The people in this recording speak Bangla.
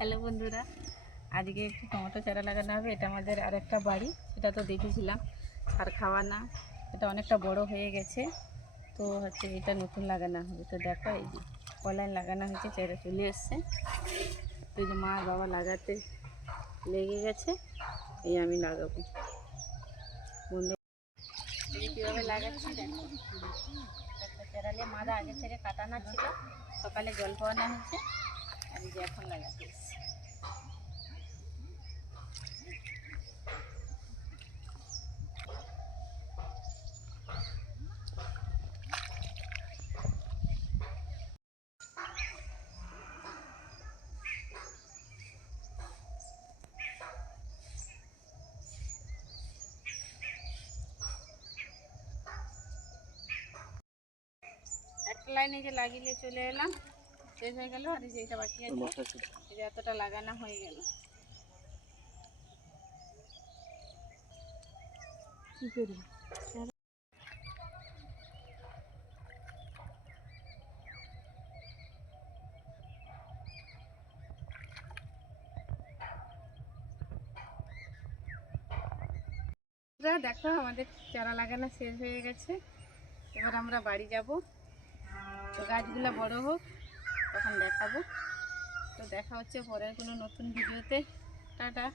হ্যালো বন্ধুরা, আজকে একটু টমেটো চারা লাগানো হবে। এটা আমাদের আরেকটা বাড়ি, সেটা তো দেখেছিলাম সার খাওয়া না। এটা অনেকটা বড় হয়ে গেছে, তো এটা নতুন লাগানো হবে। তো দেখো, এই যে কলাইন লাগানো হয়েছে, চারা চলে এসছে। তো এই যে মা বাবা লাগাতে লেগে গেছে, এই আমি লাগাবো। বন্ধু কীভাবে লাগাচ্ছি দেখো। একটা চারা নিয়ে মাদা আগে থেকে কাটানো ছিল, সকালে জল পাওয়ানো হয়েছে, আর এই যে এখন লাগাতে এসছে। একটা লাইনে যে লাগিয়ে চলে এলাম, শেষ হয়ে গেল। আর এই যে এটা বাকি আছে, এই যে এতটা লাগানো হয়ে গেল। কি করি দেখো, আমাদের চারা লাগানো শেষ হয়ে গেছে। এবার আমরা বাড়ি যাব। তো গাছগুলো বড় হোক, তখন দেখাবো। তো দেখা হচ্ছে পরের কোনো নতুন ভিডিওতে। টাটা।